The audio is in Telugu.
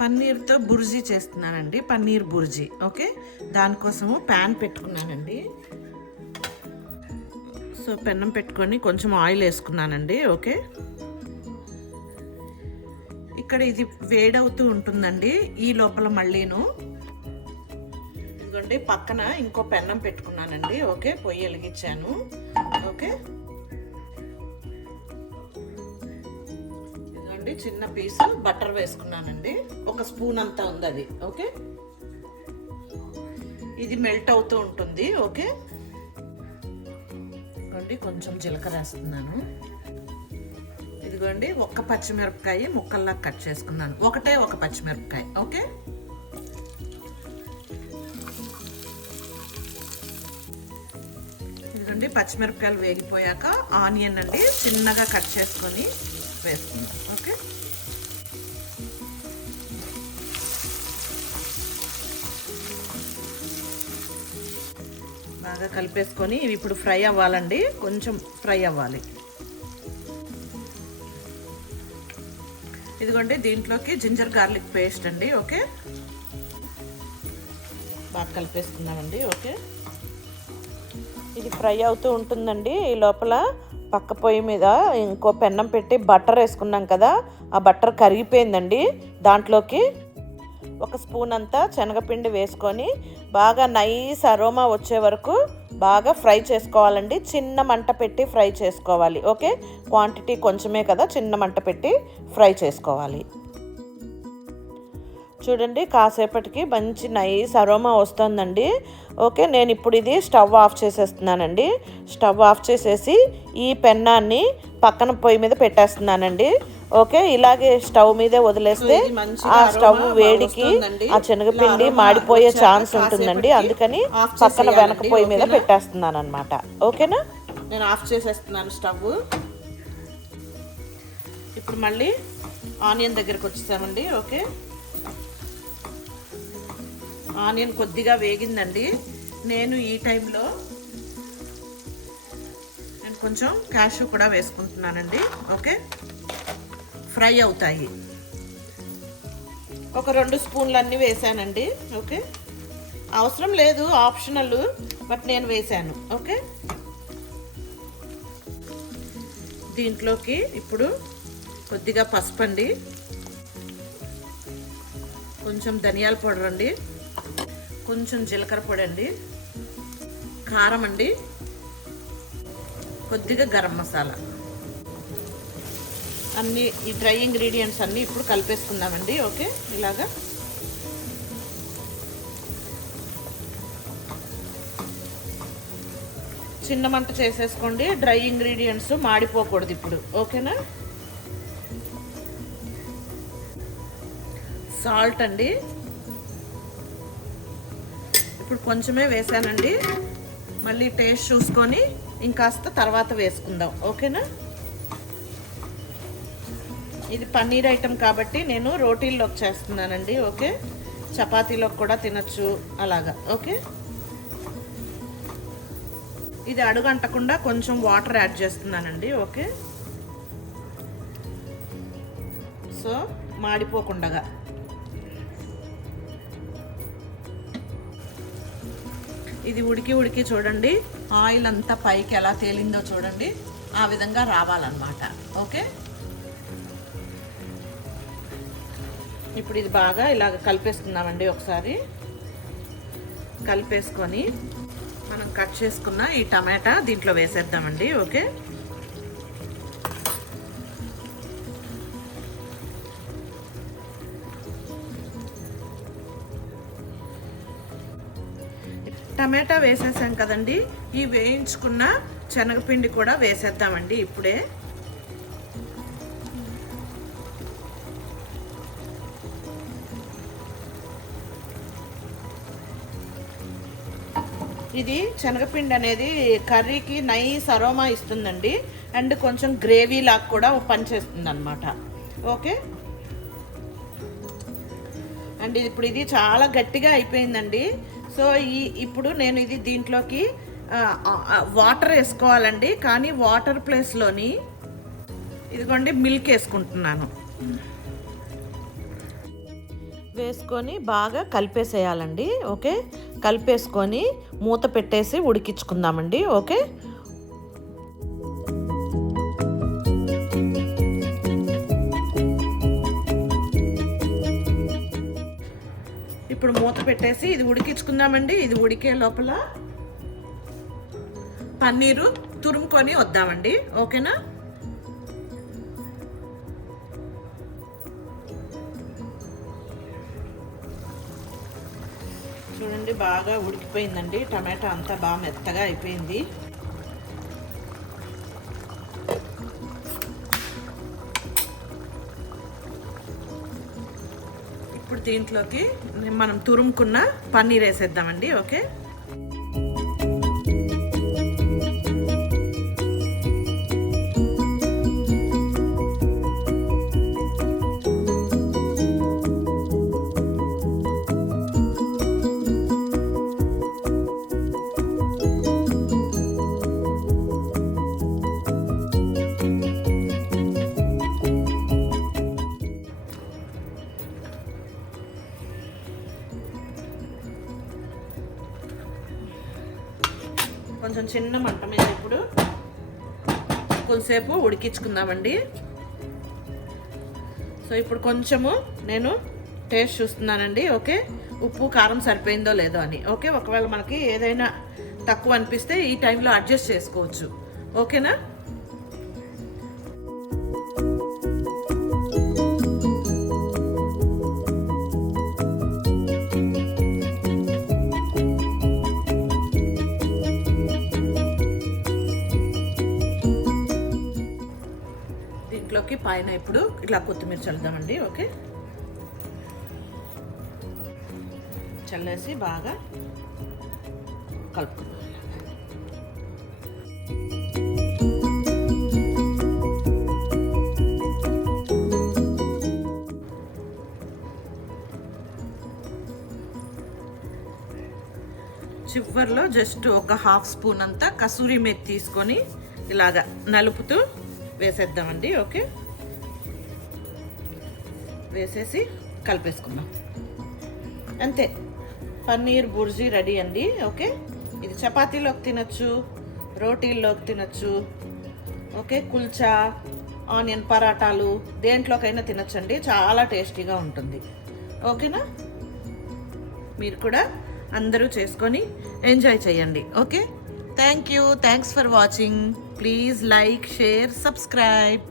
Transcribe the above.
పన్నీర్తో బుర్జీ చేస్తున్నానండి, పన్నీర్ బుర్జీ. ఓకే, దానికోసము ప్యాన్ పెట్టుకున్నానండి. సో పెన్నం పెట్టుకొని కొంచెం ఆయిల్ వేసుకున్నానండి. ఓకే, ఇక్కడ ఇది వేడవుతూ ఉంటుందండి. ఈ లోపల మళ్ళీను ఇదిగోండి పక్కన ఇంకో పెన్నం పెట్టుకున్నానండి. ఓకే, పొయ్యి వెలిగించాను. ఓకే, ఇదిగోండి చిన్న పీస్ బటర్ వేసుకున్నానండి. 1 స్పూన్ అంతా ఉంది అది. ఓకే, ఇది మెల్ట్ అవుతూ ఉంటుంది. ఓకే, ఇదిగోండి కొంచెం జీలకర్ర వేస్తున్నాను. ఇదిగోండి 1 పచ్చిమిరపకాయ ముక్కల్లా కట్ చేసుకున్నాను. ఒకటే 1 పచ్చిమిరపకాయ. ఓకే, ఇదిగోండి పచ్చిమిరపకాయలు వేగిపోయాక ఆనియన్ అండి చిన్నగా కట్ చేసుకొని వేసుకుందాం. ఓకే, బాగా కలిపేసుకొని ఇవి ఇప్పుడు ఫ్రై అవ్వాలండి. కొంచెం ఫ్రై అవ్వాలి. ఇదిగోండి దీంట్లోకి జింజర్ గార్లిక్ పేస్ట్ అండి. ఓకే, బాగా కలిపేసుకున్నామండి. ఓకే, ఇది ఫ్రై అవుతూ ఉంటుందండి. ఈ లోపల పక్క పొయ్యి మీద ఇంకో పెన్నం పెట్టి బటర్ వేసుకున్నాం కదా, ఆ బటర్ కరిగిపోయిందండి. దాంట్లోకి 1 స్పూన్ అంతా శనగపిండి వేసుకొని బాగా నైస్ అరోమా వచ్చే వరకు బాగా ఫ్రై చేసుకోవాలండి. చిన్న మంట పెట్టి ఫ్రై చేసుకోవాలి. ఓకే, క్వాంటిటీ కొంచెమే కదా, చిన్న మంట పెట్టి ఫ్రై చేసుకోవాలి. చూడండి కాసేపటికి మంచి నైస్ అరోమా వస్తుందండి. ఓకే, నేను ఇప్పుడు ఇది స్టవ్ ఆఫ్ చేసేస్తున్నానండి. స్టవ్ ఆఫ్ చేసేసి ఈ పెన్నాన్ని పక్కన పొయ్యి మీద పెట్టేస్తున్నానండి. ఓకే, ఇలాగే స్టవ్ మీదే వదిలేస్తే ఆ స్టవ్ వేడికి ఆ శనగపిండి మాడిపోయే ఛాన్స్ ఉంటుందండి. అందుకని పక్కన వెనక పొయ్యి మీద పెట్టేస్తున్నాను అనమాట. ఓకేనా, నేను ఆఫ్ చేసేస్తున్నాను స్టవ్. ఇప్పుడు మళ్ళీ ఆనియన్ దగ్గరకు వచ్చేసామండి. ఓకే, ఆనియన్ కొద్దిగా వేగిందండి. నేను ఈ టైంలో నేను కొంచెం క్యాషు కూడా వేసుకుంటున్నానండి. ఓకే, ఫ్రై అవుతాయి. ఒక 2 స్పూన్లు అన్నీ వేసానండి. ఓకే, అవసరం లేదు, ఆప్షనల్, బట్ నేను వేసాను. ఓకే, దీంట్లోకి ఇప్పుడు కొద్దిగా పసుపు అండి, కొంచెం ధనియాల పౌడర్ అండి, కొంచెం జీలకర్ర పొడి అండి, కారం అండి, కొద్దిగా గరం మసాలా, అన్నీ ఈ డ్రై ఇంగ్రీడియంట్స్ అన్నీ ఇప్పుడు కలిపేసుకుందామండి. ఓకే, ఇలాగా చిన్న మంట చేసేసుకోండి. డ్రై ఇంగ్రీడియంట్స్ మాడిపోకూడదు ఇప్పుడు. ఓకేనా, సాల్ట్ అండి ఇప్పుడు కొంచెమే వేసానండి. మళ్ళీ టేస్ట్ చూసుకొని ఇంకాస్త తర్వాత వేసుకుందాం. ఓకేనా, ఇది పన్నీర్ ఐటెం కాబట్టి నేను రోటీల్లోకి చేస్తున్నానండి. ఓకే, చపాతీలోకి కూడా తినచ్చు అలాగా. ఓకే, ఇది అడుగంటకుండా కొంచెం వాటర్ యాడ్ చేస్తున్నానండి. ఓకే, సో మాడిపోకుండా. ఇది ఉడికి చూడండి ఆయిల్ అంతా పైకి ఎలా తేలిందో చూడండి, ఆ విధంగా రావాలన్నమాట. ఓకే, ఇప్పుడు ఇది బాగా ఇలాగ కలిపేసుకుందామండి. ఒకసారి కలిపేసుకొని మనం కట్ చేసుకున్న ఈ టమాటా దీంట్లో వేసేద్దామండి. ఓకే, టమాటా వేసేసాం కదండి, ఈ వేయించుకున్న శనగపిండి కూడా వేసేద్దామండి ఇప్పుడే. ఇది శనగపిండి అనేది కర్రీకి నైస్ అరోమా ఇస్తుందండి, అండ్ కొంచెం గ్రేవీ లాగా కూడా పనిచేస్తుంది అన్నమాట. ఓకే, అండ్ ఇప్పుడు ఇది చాలా గట్టిగా అయిపోయిందండి. సో ఇప్పుడు నేను ఇది దీంట్లోకి వాటర్ వేసుకోవాలండి, కానీ వాటర్ ప్లేస్లోని ఇదిగోండి మిల్క్ వేసుకుంటున్నాను. వేసుకొని బాగా కలిపేసేయాలండి. ఓకే, కలిపేసుకొని మూత పెట్టేసి ఉడికించుకుందామండి. ఓకే, ఇప్పుడు మూత పెట్టేసి ఇది ఉడికించుకుందామండి. ఇది ఉడికే లోపల పన్నీరు తురుముకొని వద్దామండి. ఓకేనా? చూడండి, బాగా ఉడికిపోయిందండి. టమాటా అంతా బాగా మెత్తగా అయిపోయింది. ఇప్పుడు దీంట్లోకి మనం తురుముకున్న పన్నీర్ వేసేద్దామండి. ఓకే, కొంచెం చిన్న మంట మీద ఇప్పుడు కొద్దిసేపు ఉడికించుకుందామండి. సో ఇప్పుడు కొంచెము నేను టేస్ట్ చూస్తున్నానండి. ఓకే, ఉప్పు కారం సరిపోయిందో లేదో అని. ఓకే, ఒకవేళ మనకి ఏదైనా తక్కువ అనిపిస్తే ఈ టైంలో అడ్జస్ట్ చేసుకోవచ్చు. ఓకేనా? దీంట్లోకి పైన ఇప్పుడు ఇట్లా కొత్తిమీర చల్లుదామండి. ఓకే, చల్లేసి బాగా కలుపుకుందాం. చివర్లో జస్ట్ ఒక హాఫ్ స్పూన్ అంతా కసూరి మేతి తీసుకొని ఇలాగా నలుపుతూ వేసేద్దామండి. ఓకే, వేసేసి కలిపేసుకుందాం. అంతే, పన్నీర్ బుర్జీ రెడీ అండి. ఓకే, ఇది చపాతీలోకి తినచ్చు, రోటీల్లోకి తినచ్చు. ఓకే, కుల్చా, ఆనియన్ పరాటాలు దేంట్లోకైనా తినచ్చండి. చాలా టేస్టీగా ఉంటుంది. ఓకేనా? మీరు కూడా అందరూ చేసుకొని ఎంజాయ్ చేయండి. Okay, thank you. Thanks for watching. Please like, share, subscribe.